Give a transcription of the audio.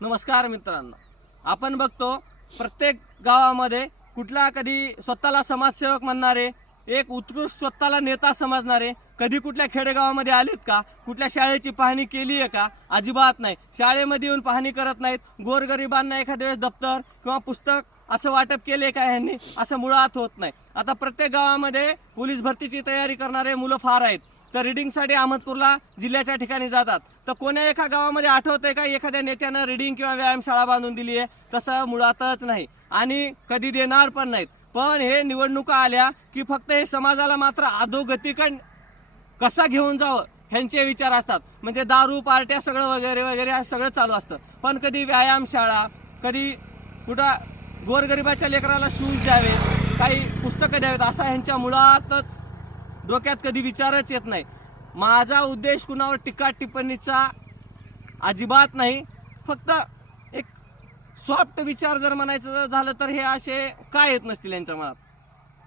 नमस्कार मित्रांनो, आपण बघतो प्रत्येक गावामध्ये कुठला कधी स्वतःला समाजसेवक म्हणणारे, एक उत्कृष्ट स्वतःला नेता समजणारे कधी कुठल्या खेडेगावामध्ये आलेत का? कुठल्या शाळेची पाहणी केली आहे का? अजिबात नाही. शाळेमध्ये येऊन पाहणी करत नाहीत. गोरगरिबांना एखाद्या वेळेस दप्तर किंवा पुस्तक असं वाटप केले का ह्यांनी? असं मुळात होत नाही. आता प्रत्येक गावामध्ये पोलीस भरतीची तयारी करणारे मुलं फार आहेत. तर रिडिंगसाठी अहमदपूरला जिल्ह्याच्या ठिकाणी जातात. तर कोण्या एका गावामध्ये आठवतंय का एखाद्या नेत्यानं रिडिंग किंवा व्यायामशाळा बांधून दिली आहे? तसं मुळातच नाही आणि कधी देणार पण नाहीत. पण हे निवडणुका आल्या की फक्त हे समाजाला मात्र अधोगतीकडे कसा घेऊन जावं ह्यांचे विचार असतात. म्हणजे दारू पार्ट्या सगळं वगैरे वगैरे हे सगळं चालू असतं. पण कधी व्यायामशाळा, कधी कुठं गोरगरिबाच्या लेकराला शूज द्यावे, काही पुस्तकं द्यावेत असा ह्यांच्या मुळातच डोक्यात कधी विचारच येत नाही. माझा उद्देश कुणावर टीका टिप्पणीचा अजिबात नाही. फक्त एक सॉफ्ट विचार जर म्हणायचं झालं तर हे असे काय येत नसतील यांच्या मनात.